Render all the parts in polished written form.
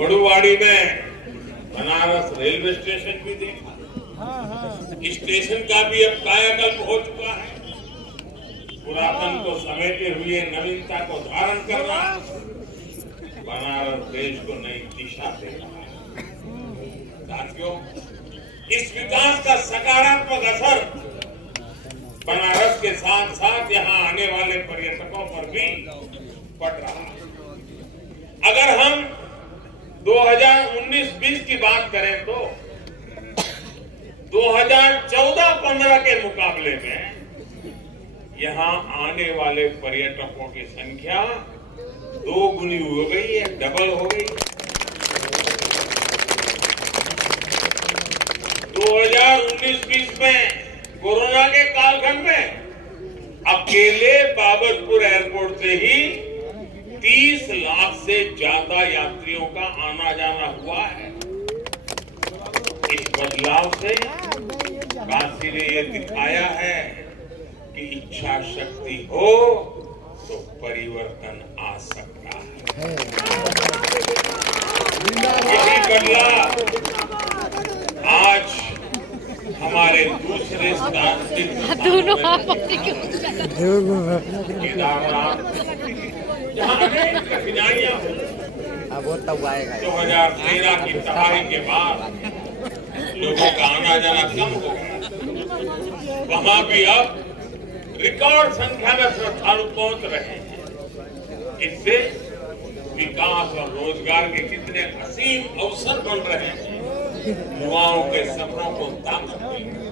मड़ुवाड़ी में Banaras railway station भी देखा। स्टेशन का भी अब कायाकल्प हो चुका है। पुरातन को समेटे हुए नवीनता को धारण करना बनारस देश को नई दिशा दे रहा है। साथियों, इस विकास का सकारात्मक असर बनारस के साथ साथ यहाँ आने वाले पर्यटकों पर भी पड़ रहा है। अगर हम 2019-20 की बात करें तो 2014-15 के मुकाबले में यहाँ आने वाले पर्यटकों की संख्या 2 गुनी हो गई है, डबल हो गई। 2019-20 में कोरोना के कालखंड में अकेले बाबतपुर एयरपोर्ट से ही 30 लाख से ज्यादा यात्रियों का आना जाना हुआ है। इस बदलाव से काशी ने यह दिखाया है कि इच्छा शक्ति हो तो परिवर्तन आ सकता है। यही बदलाव आज हमारे दूसरे केदारनाथ जहाँ अनेक कठिनाइयां हुई 2013 की तबाही के बाद लोगों का आना जाना कम हो गया। वहां भी अब रिकॉर्ड संख्या में श्रद्धालु पहुंच रहे हैं। इससे विकास और रोजगार के कितने असीम अवसर बन रहे हैं। युवाओं के सपनों को ताकत मिल रही है।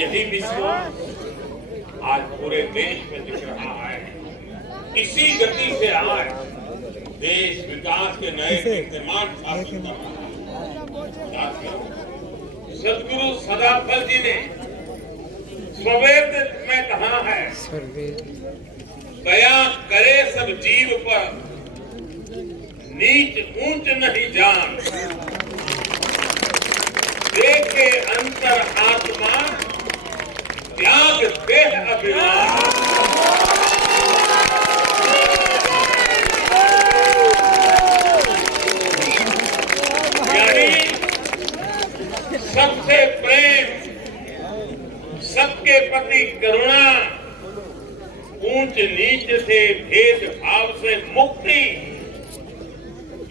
यही विश्व आज पूरे देश में दिख रहा है। इसी गति से आज देश विकास के नए कीर्तिमान स्थापित कर रहा है। सदगुरु सदाफल जी ने स्ववेद में कहा है, दया करे सब जीव पर, नीच ऊंच नहीं जान, देखे अंतर आत्मा, त्याग देह अभिमान। यानी सबसे प्रेम, सबके प्रति करुणा, ऊंच नीच से भेदभाव से मुक्ति,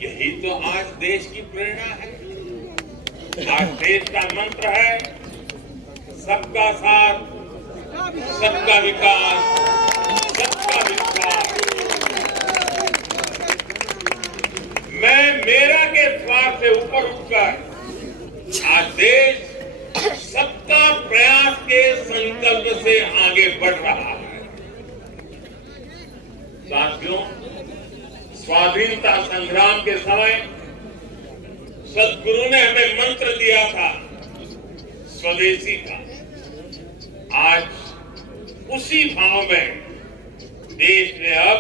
यही तो आज देश की प्रेरणा है। आज देश का मंत्र है सबका साथ, सबका विकास, सबका विश्वास। मैं मेरा के स्वार्थ से ऊपर उठकर आज देश सबका प्रयास के संकल्प से आगे बढ़ रहा है। साथियों, स्वाधीनता संग्राम के समय सदगुरु ने हमें मंत्र दिया था स्वदेशी का। आज उसी भाव में देश ने अब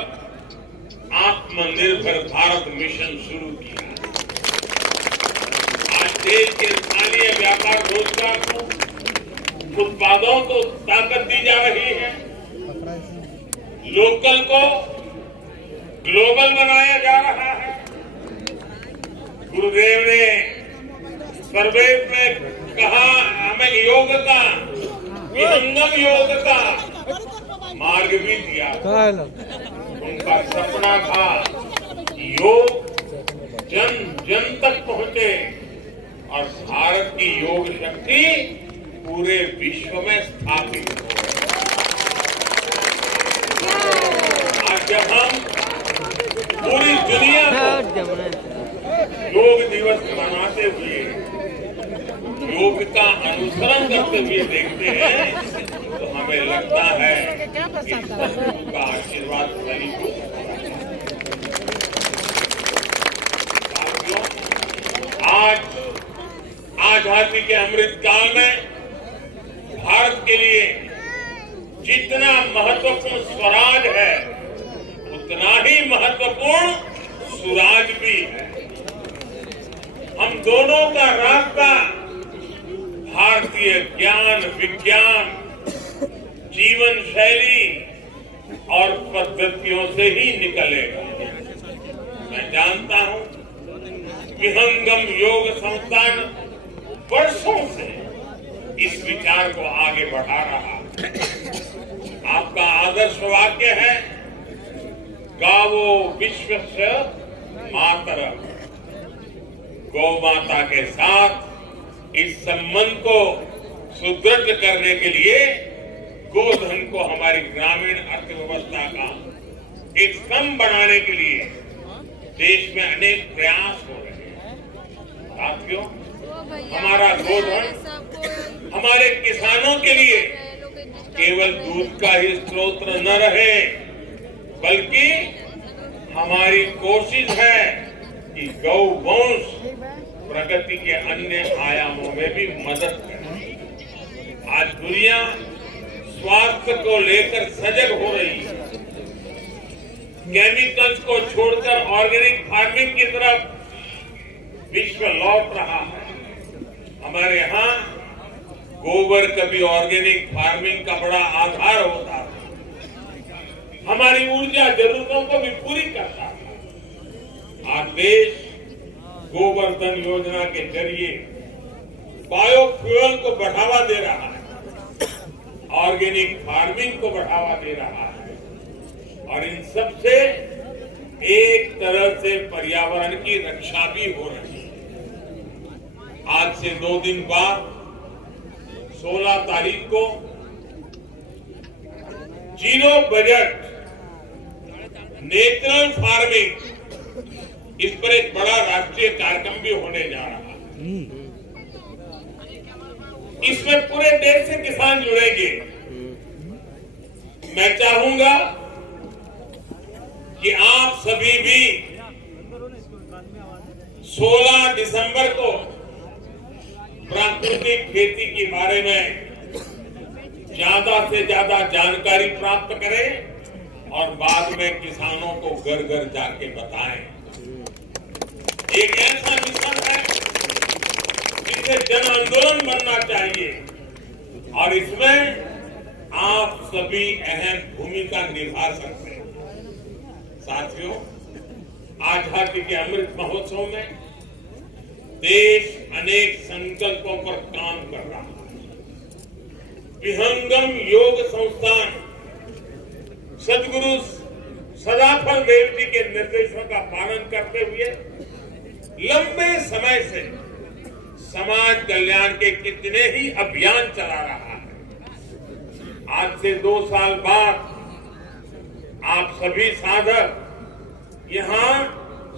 आत्मनिर्भर भारत मिशन शुरू किया। आज देश के स्थानीय व्यापार रोजगार को, उत्पादों को ताकत दी जा रही है। लोकल को ग्लोबल बनाया जा रहा है। गुरुदेव ने सर्वेद में कहा, हमें योग का, विहंगम योग का मार्ग भी दिया। उनका सपना था योग जन जन तक पहुंचे और भारत की योग शक्ति पूरे विश्व में स्थापित हो। आज जब हम पूरी दुनिया को योग दिवस मनाते हुए योग का अनुसरण करते हुए देखते हैं तो हमें लगता है कि सदगुरु का आशीर्वाद सही हो। आज आजादी के अमृत काल में भारत के लिए जितना महत्वपूर्ण स्वराज है उतना ही महत्वपूर्ण सुराज भी है। हम दोनों का रास्ता भारतीय ज्ञान, विज्ञान, जीवन शैली और पद्धतियों से ही निकलेगा। मैं जानता हूं विहंगम योग संस्थान वर्षों से इस विचार को आगे बढ़ा रहा है। आपका आदर्श वाक्य है, गावो विश्वस्य मातरम्। गौ माता के साथ इस संबंध को सुदृढ़ करने के लिए गोधन को हमारी ग्रामीण अर्थव्यवस्था का एक स्तंभ बनाने के लिए देश में अनेक प्रयास हो रहे हैं। साथियों, हमारा गोधन हमारे किसानों के लिए केवल दूध का ही स्रोत न रहे, बल्कि हमारी कोशिश है कि गौ वंश प्रगति के अन्य आयामों में भी मदद करे। आज दुनिया स्वास्थ्य को लेकर सजग हो रही है। केमिकल्स को छोड़कर ऑर्गेनिक फार्मिंग की तरफ विश्व लौट रहा है। हमारे यहाँ गोबर कभी ऑर्गेनिक फार्मिंग का बड़ा आधार होता है, हमारी ऊर्जा जरूरतों को भी पूरी करता है। आज देश गोवर्धन योजना के जरिए बायोफ्यूल को बढ़ावा दे रहा है, ऑर्गेनिक फार्मिंग को बढ़ावा दे रहा है, और इन सब से एक तरह से पर्यावरण की रक्षा भी हो रही है। आज से 2 दिन बाद 16 तारीख को जीरो बजट नेचुरल फार्मिंग, इस पर एक बड़ा राष्ट्रीय कार्यक्रम भी होने जा रहा है। इसमें पूरे देश से किसान जुड़ेंगे। मैं चाहूंगा कि आप सभी भी 16 दिसंबर को प्राकृतिक खेती के बारे में ज्यादा से ज्यादा जानकारी प्राप्त करें और बाद में किसानों को घर घर जाके बताएं। एक ऐसा मिशन है जिसे जन आंदोलन बनना चाहिए, और इसमें आप सभी अहम भूमिका निभा सकते हैं। साथियों, आजादी के अमृत महोत्सव में देश अनेक संकल्पों पर काम कर रहा है। विहंगम योग संस्थान सदगुरु सदाफल देव जी के निर्देशों का पालन करते हुए लंबे समय से समाज कल्याण के कितने ही अभियान चला रहा है। आज से 2 साल बाद आप सभी साधक यहाँ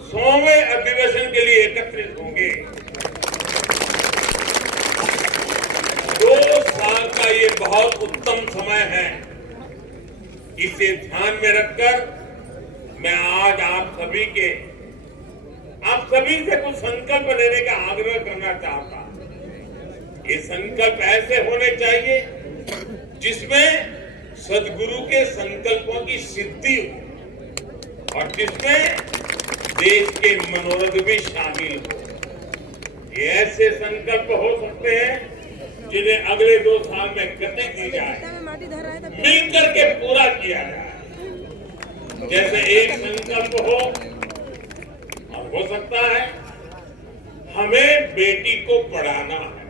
100वें अधिवेशन के लिए एकत्रित होंगे। 2 साल का ये बहुत उत्तम समय है। इसे ध्यान में रखकर मैं आज आप सभी से कुछ संकल्प लेने का आग्रह करना चाहता हूं। ये संकल्प ऐसे होने चाहिए जिसमें सदगुरु के संकल्पों की सिद्धि हो और जिसमें देश के मनोरथ भी शामिल हो। ये ऐसे संकल्प हो सकते हैं जिन्हें अगले 2 साल में गति दी जाए, मिलकर के पूरा किया जाए। जैसे एक संकल्प हो, और हो सकता है हमें बेटी को पढ़ाना है,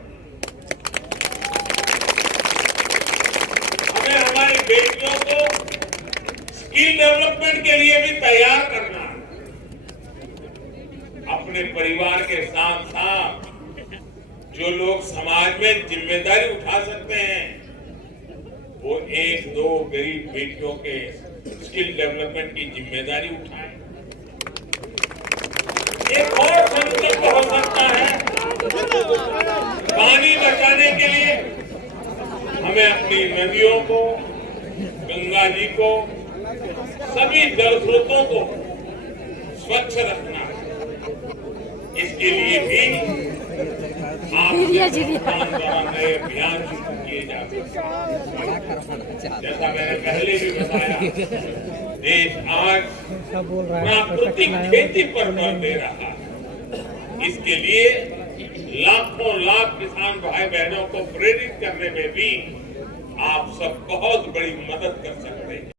हमें हमारी बेटियों को स्किल डेवलपमेंट के लिए भी तैयार करना है। अपने परिवार के साथ साथ जो लोग समाज में जिम्मेदारी उठा सकते हैं, वो 1-2 गरीब बेटियों के स्किल डेवलपमेंट की जिम्मेदारी उठाएं। एक और संकल्प हो सकता है, पानी बचाने के लिए हमें अपनी नदियों को, गंगा जी को, सभी जल स्रोतों को स्वच्छ रखना है। इसके लिए भी आप द्वारा नए अभियान शुरू किए जाते हैं। जैसा मैंने पहले भी बताया, देश आज प्राकृतिक खेती पर बल दे रहा है। इसके लिए लाखों लाख किसान भाई बहनों को प्रेरित करने में भी आप सब बहुत बड़ी मदद कर सकते हैं।